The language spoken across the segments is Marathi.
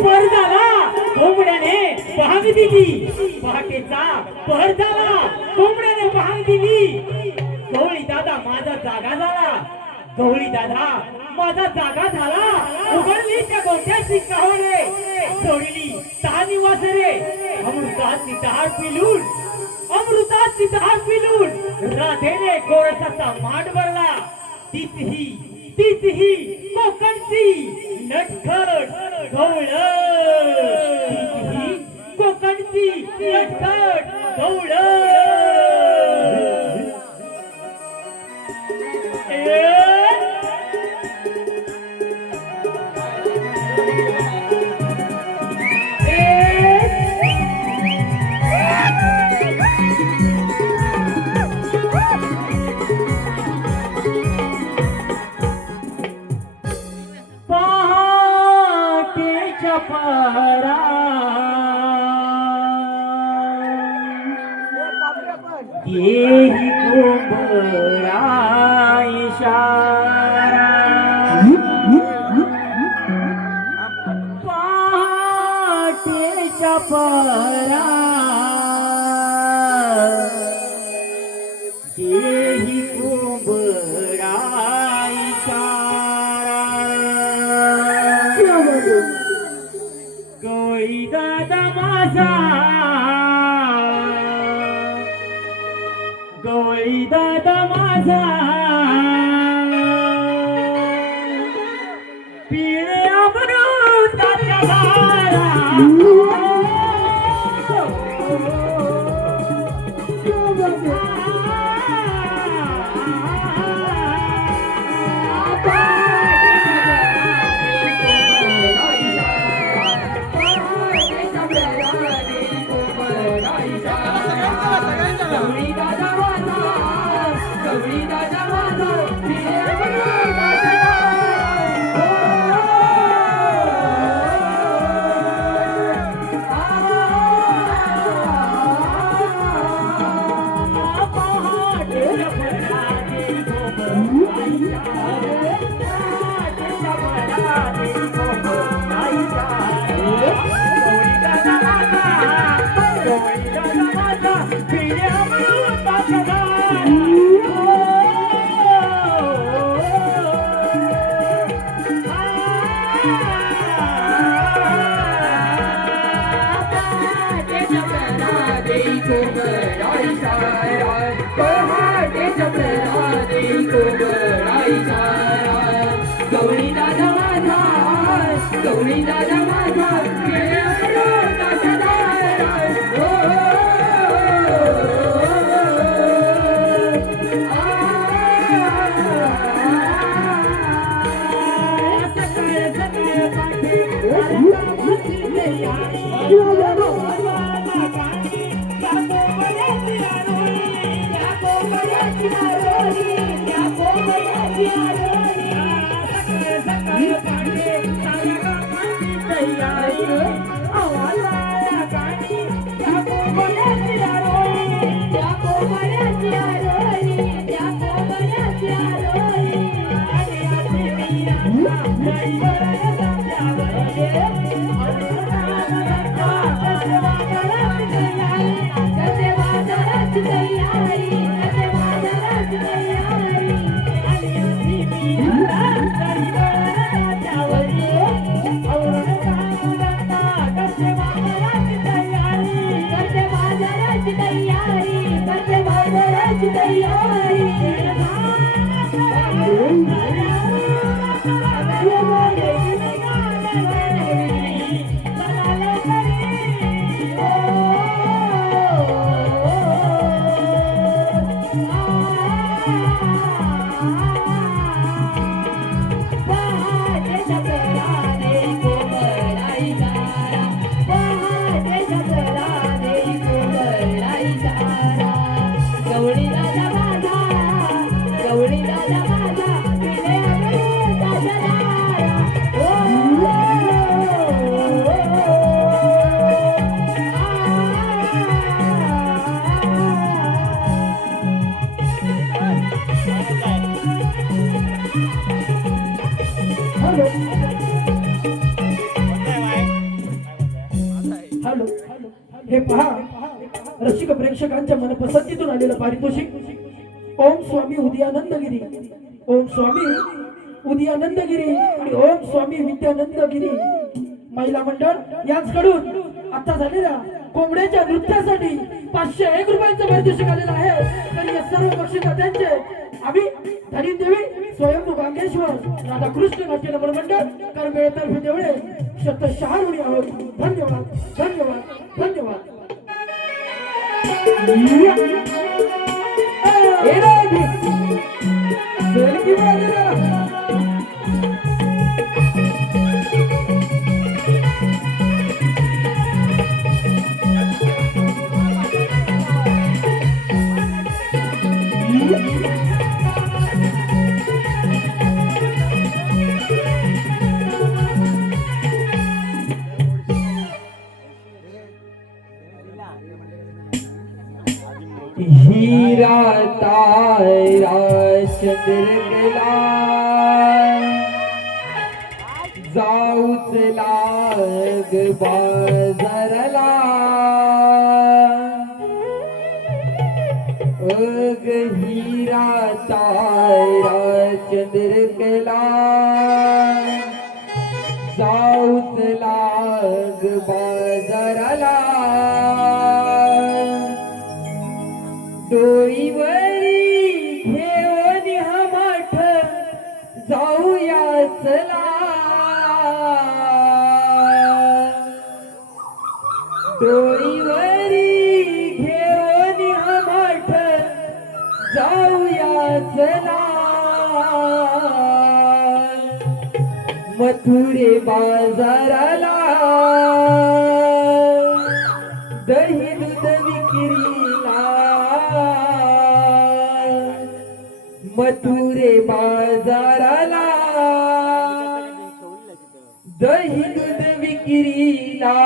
पहर झाला कोंबड्याने पहावी दिली, पहाटेचा पहर झाला कोंबड्याने पहावी दिली. गवळी दादा माझा जागा झाला, गवळी दादा माझा जागा झाला. उघडली त्या गोठ्याची कावळे, सोडली तहानी वासरे. अमृताची तहार पिलून, अमृताची तहार पिलून राधेने गोरसाचा माठ भरला. तीच ही कोकणची नटखट गवळ, तीच ही कोकणची नटखट गवळ. येही कोंबडा इशारा, पहाटेच्या पहरा, येही कोंबडा इशारा. गवळी दादा माझा, गवळी दादा माझा, पिळे अमृताच्या धारा. गवळी दादा माझा, गवळी दादा माझा, पिळे अमृताच्या गवळी दादा माझा, गवळी दादा माझा, पिळे अमृताच्या धारा. तयारी हे पहा रसिक प्रेक्षकांच्या मनपसंतीतून आलेलं पारितोषिक ओम स्वामी उदयानंदगिरी, ओम स्वामी उदयानंदगिरी आणि ओम स्वामी विद्यानंदगिरी महिला मंडळ यांच्याकडून आता झालेल्या कोंबड्याच्या नृत्यासाठी 501 रुपयांचं पारितोषिक आलेलं आहे. तर या सर्व बक्षिसात्यांचे आम्ही धनी देवी स्वयंभू गांगेश्वर राधाकृष्ण नाट्य नमन मंडळ करमेळतर्फे तेवढे शतशः ऋणी आहोत. धन्यवाद धन्यवाद धन्यवाद. हीरा तारा चंद्र गेला जाऊच लाग बाजारला अग हीरा तारा चंद्र गेला जाऊच लाग बाजारला डोईवरी घेऊन हा माठ जाऊया चला डोईवरी घेऊन हा माठ जाऊया चला मथुरे बाजाराला दही दूध विक्रीला मथुरे बाजाराला दही दूध विक्रीला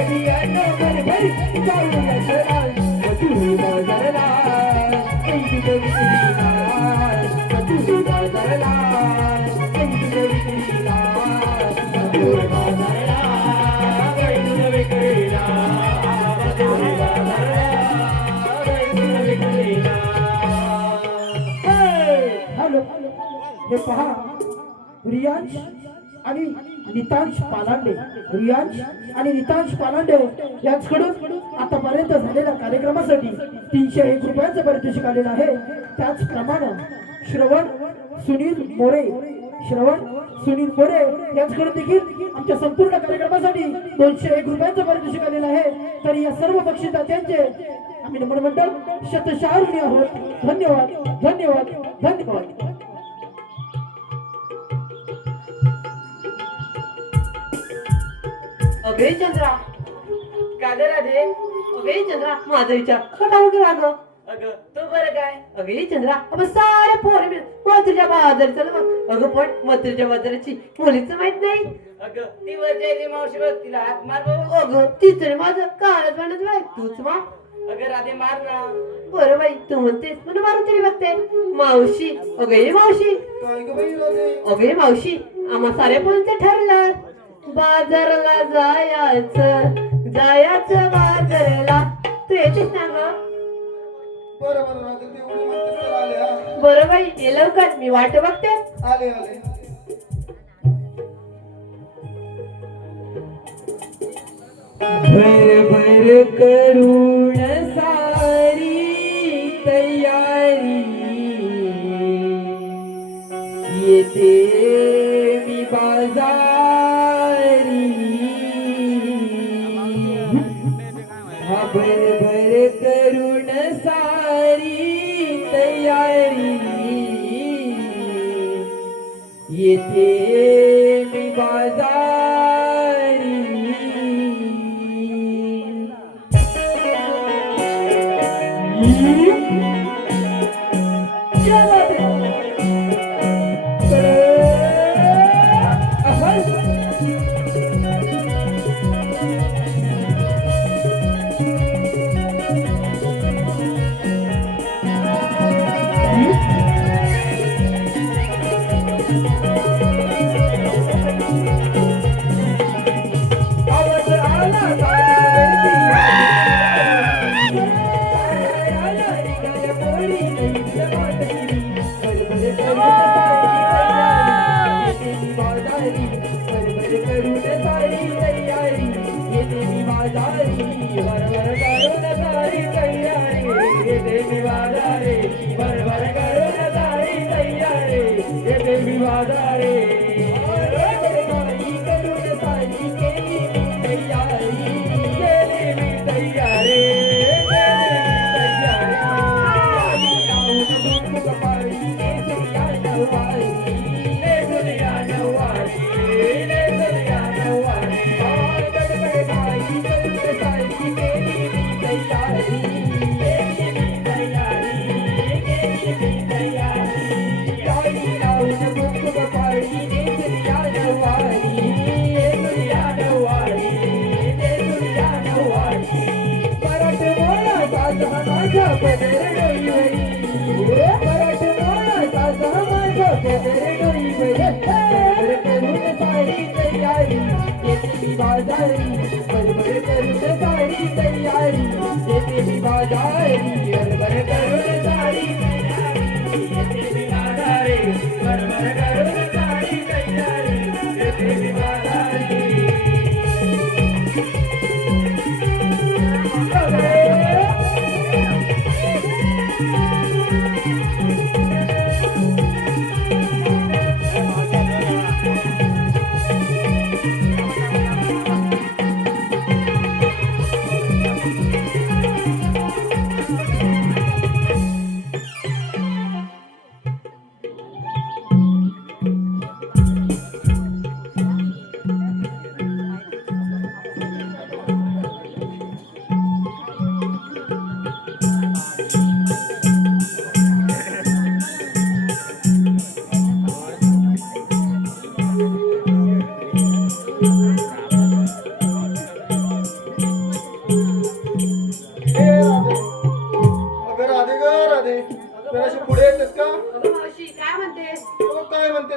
सगळ्यांना भरभर जाऊ दसरा मथुरे बाजारला कैद विक्रीला मथुरे बाजारला कैद विक्रीला मथुरे बाजारला कैद विक्रीला मथुरे बाजारला कैद विक्रीला. हॅलो हे पहा रियांश आणि नितांश पालांडे रियांश आणि नितांश पालांडे यांच्याकडून आतापर्यंत झालेल्या कार्यक्रमासाठी 301 रुपयांचं पारितोषिक आलेलं आहे. त्याचप्रमाणे श्रवण सुनील मोरे यांच्याकडून देखील आमच्या संपूर्ण कार्यक्रमासाठी 201 रुपयांचं पारितोषिक आलेलं आहे. तर या सर्व बक्षीसदात्यांचे आम्ही नमन मंडळ शतशः ऋणी आहोत. धन्यवाद धन्यवाद धन्यवाद. अगे चंद्रा काय राधे अगे चंद्रा माझा विचार कटावर करा ग अगं तू बरं काय अगे चंद्रा अब सारे पोरे मिळून मथुरच्या बाजार चल मग अगं पण मथुरच्या बाजाराची मुलीच माहित नाही अगं ती वरच्या मावशी बघ तिला हात मार भाऊ अगं ती तरी माझं कालच म्हणत बाय तूच मार अगं राधे मार ना बरं बाई तू म्हणतेस म्हणून मारून तरी बघते मावशी अगे मावशी अगे मावशी आम्हा साऱ्या पोरींचं ठरलं बाजारला जायचं बाजारला तू येतेस ना ग बरं बाई ये लवकर मी वाट बघते आले भर भर करून सारी तयारी येते मी बाजारी भर भर करून सारी तयारी येते मी बाजारी.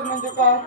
तेच म्हणजे काय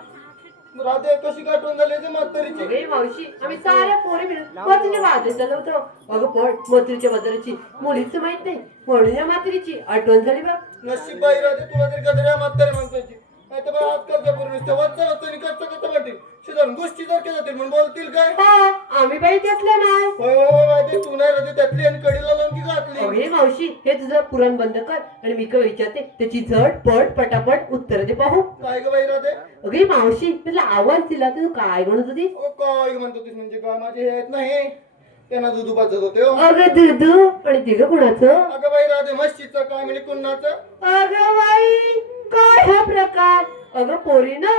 राधे कशी गाठवून झाली ते म्हातारीची अगे मावशी आम्ही साऱ्या पोरी मिळून मथुरीच्या बाजारात चालवतो. अगं पण मथुरीच्या बाजाराची मुलीचं माहित नाही म्हणून या म्हातारीची आठवण झाली बघ. नशीब बाई राधे तुला तरी कधी म्हातारी माणसाची नाही तर बा आजकालच्या पूर्ण वाचा वाचा निकटचं कसं वाटेल शेजारून गोष्टी सारख्या जातील म्हणून बोलतील काय हा आम्ही बाई त्यातलं नाही. होय होय होय राधे तू नाही राधे त्यातली आणि कडीला लावून की घातली अगे मावशी हे तुझं पुराण बंद कर आणि मी काय विचारते त्याची झटपट पटापट उत्तर दे पाहू. काय ग बाई राधे अगे मावशी तुला आवाज दिला तर तू काय म्हणत होती. काय म्हणतो तीस म्हणजे काय माझे हे नाही त्यांना दूध पाजत होते हो अगं दुधू आणि तिघ कुणाचं. अगं बाई राधे म्हशीचं काय म्हणजे कुणाचं अगं बाई काय हा प्रकार. अगं पोरी ना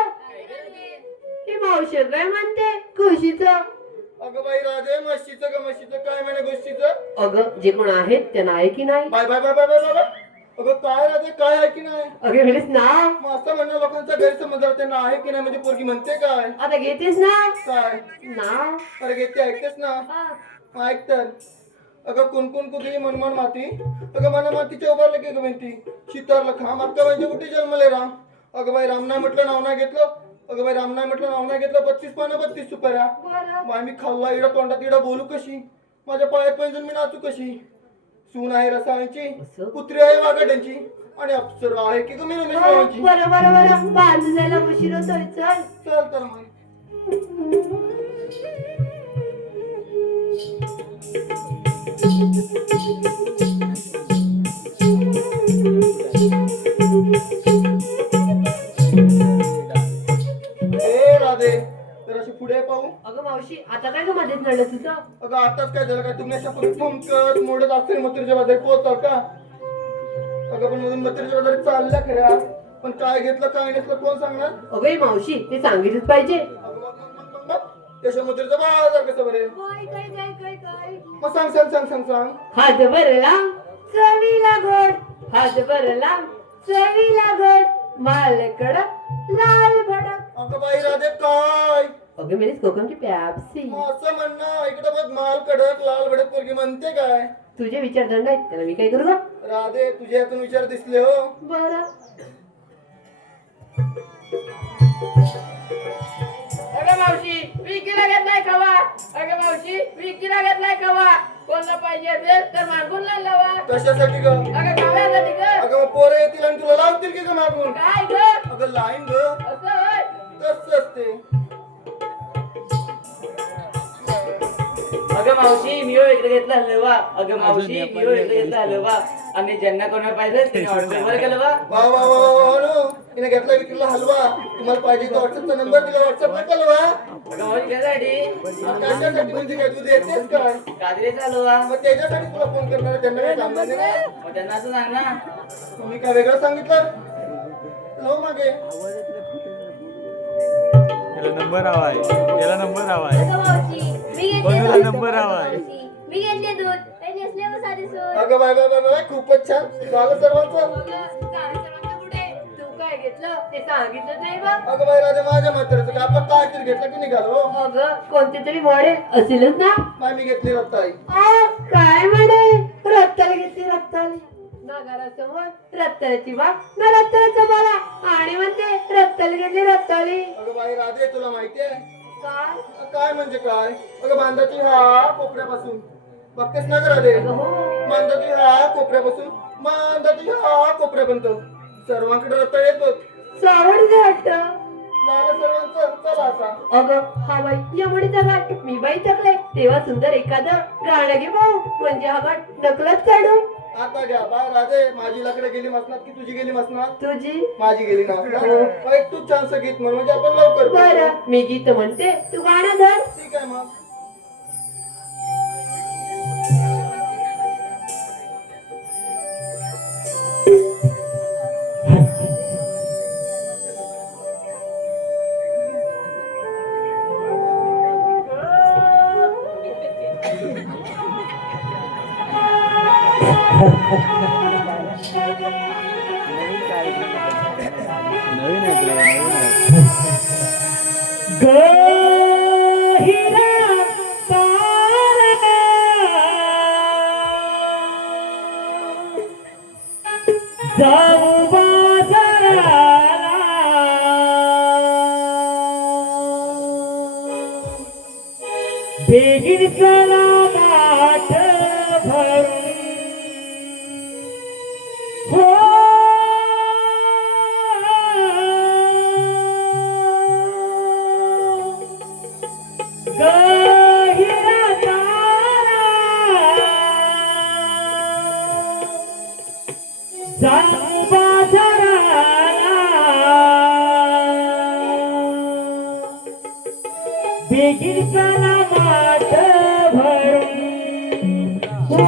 ही मावशी काय म्हणते खुशीच. अगं बाई राधे म्हशीचं ग म्हशीचं काय म्हणे गोष्टीचं अगं जे कोण आहेत त्यांना आहे की नाही. Bye bye bye bye bye bye अगं काय राधे काय आहे की नाही अगे म्हणेस ना मग असं म्हणणं लोकांचा गैरसमज आहे, त्यांना आहे की नाही म्हणजे पोरगी म्हणते काय आता घेतेस ना काय ना. अरे घेते ऐकतेस ना हा. ऐक तर अगं कुणकुण कुठली मनमन माती अगं मना मातीच्या उभारलं की ग म्हणती शितारला खांब अक्का म्हणजे कुठे जन्मले राम अगं बाई राम नाही म्हटलं नाव नाही घेतलं अगं बाई राम नाही म्हटलं नाव नाही घेतलं 32 पानं 32 सुपाऱ्या बरं. बाय मी खाल्ला इडा तोंडात इडा बोलू कशी माझ्या पायात पैंजण मी नाचू कशी सून आहे रसाळ्यांची असं? कुत्री आहे वाघाड्यांची आणि अप्सरा आहे की गमी रमेश बरं बरं बरं बांधून जायला उशीर होतोय चल. चल तर मग ए राधे तर अशी पुढे पाहू अगं मावशी आता काय ग मध्येच नडलं तुझं. अगं आताच काय झालं काय तुम्ही अशा पुढे थुमकत मोडत असतील मथुरीच्या बाजारात पोहोचतात का अगं पण मधून मथुरीच्या बाजारात चालल्या खऱ्या पण काय घेतलं काय घेतलं कोण सांगणार अगं ही मावशी ते सांगितलंच पाहिजे. अगं मग. त्याच्या मथुरीचा बाजार कसं बरे काय काय काय काय काय. मग सांग सांग सांग सांग सांग हात भरला चवीला गोड हात भरला चवीला गोड मालकड लाल भडक. अगं बाई राधे काय अगं मेरी कोकम की पॅप्सी. मग असं म्हणणं इकडे बघ माल कडक लाल भडक पोरगी म्हणते काय तुझे विचारदंड आहेत त्याला मी काय करू ग. राधे तुझे हातून विचार दिसले हो बरं. अगं मावशी विकीला घेतलाय खवा. अगं मावशी विकीला घेतलाय खवा. कोणला पाहिजे असेल तर मागून लावा. कशासाठी ग अगं खाव्यासाठी ग. अगं मग पोरं येतील आणि तुला लावतील की ग मागून काय ग अगं लाईन ग असं होय. तसं असते अगं मावशी मी इकडे घेतला हलवा. अगं मावशी मी इकडे घेतला हलवा. आणि ज्यांना कोणा पाहिजे त्यांनी ऑर्डर वर केलं बा. वा वा वा वा वा नो तिने घेतला विकला हलवा तुम्हाला पाहिजे तो व्हॉट्सअपचा नंबर दिला व्हॉट्सअपला कळवा अगं मावशी त्यासाठी कशासाठी म्हणजे काय तू देतेस काय गाजरीचा हलवा. मग त्याच्यासाठी तुला फोन करणार आहे, त्यांना काय सांगणार नाही ना मग त्यांना असं सांग ना. तुम्ही काय वेगळं सांगितलं हो मागे त्याला नंबर हवा आहे त्याला नंबर हवा आहे अगं मावशी, मी घेतले बघूला दूध. नंबर हवाय. मावशी, मी घेतले दूध काही नसले मग साधे सूट. अगं बाय बाय बाय बाय खूपच छान झालं सर्वांचं अगं चालेल सर्वांचं कुठे तू काय घेतलं ते सांगितलं नाही बा. अगं बाई राजा माझ्या म्हाताऱ्याचं काय आपलं काय तरी घेतलं की निघालो अगं कोणते तरी मॉडेल असेलच ना. बाय मी घेतली रत्ताई काय म्हणे रत्ताला घेतली रत्ताली ना घरासमोर रत्ताची बाग ना रत्ताचा बाला आणि म्हणते रत्ताला घेतली रत्ताली. अगं बाई राधे तुला माहिती आहे काय काय म्हणजे काय अगं बांधाची हा कोपऱ्यापासून बघतेस ना ग राधे अगं हो. बांधाची हा कोपऱ्यापासून बांधाची हा कोपऱ्यापर्यंत सर्वांकडे रत्ता येत बघ सावडीचं वाटत. झालं सर्वांचं चला आता अगं हा बाई यमुडीचा घाट मी बाई थकले तेव्हा सुंदर एखादं गाणं घे भाऊ म्हणजे हा घाट नकलच चढू. आता घ्या बाय राधे माझी लाकडे गेली मसनात की तुझी गेली मसनात तुझी माझी गेली ना मग एक तूच छानसं गीत म्हण म्हणजे आपण लवकर बरं मी गीत म्हणते तू गाणं धर. ठीक आहे मग नवीन आहे तुला नवीन आहे गहिरा पारना जाऊ बाजाराला बेगीन चला माठ भरून हो गहिरा तारा जाऊ बाजाराला बेगीन चला माठ भरून हो